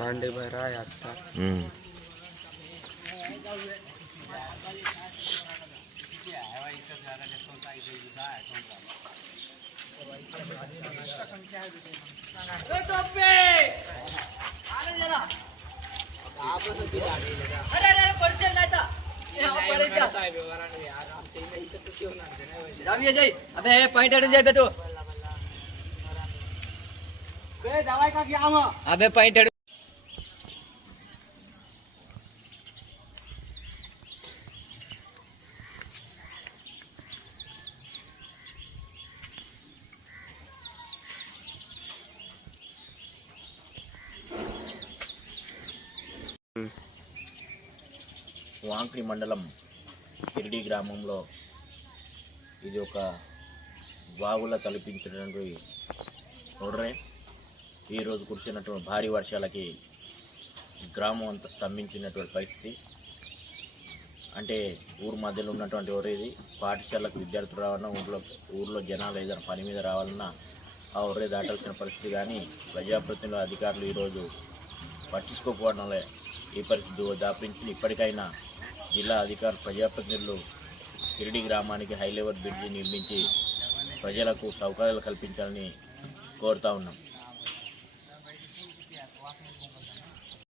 पांडे भाई राय आता अबे पॉइंट जाए बेटो दवाई का क्या अबे पॉइंट వాంక్రి మండలం కిరిడి గ్రామంలో ఇది ఒక వాగుల కల్పించినటువంటి ఒడ్రే. ఈరోజు కురిసినటువంటి భారీ వర్షాలకి గ్రామం అంతా స్తంభించినటువంటి పరిస్థితి. అంటే ఊరు మధ్యలో ఉన్నటువంటి ఒర్రే ఇది. పాఠశాలకు విద్యార్థులు రావాలన్నా ఊర్లో జనాలు ఏదైనా పని మీద రావాలన్నా ఆ ఒర్రే దాటాల్సిన పరిస్థితి. కానీ ప్రజాప్రతినిధుల అధికారులు ఈరోజు పట్టించుకోకపోవడం వల్ల ఈ పరిస్థితి దాపించి ఇప్పటికైనా జిల్లా అధికారులు ప్రజాప్రతినిధులు కిరిడి గ్రామానికి హై లెవెల్ బ్రిడ్జి నిర్మించి ప్రజలకు సౌకర్యాలు కల్పించాలని కోరుతా ఉన్నాం.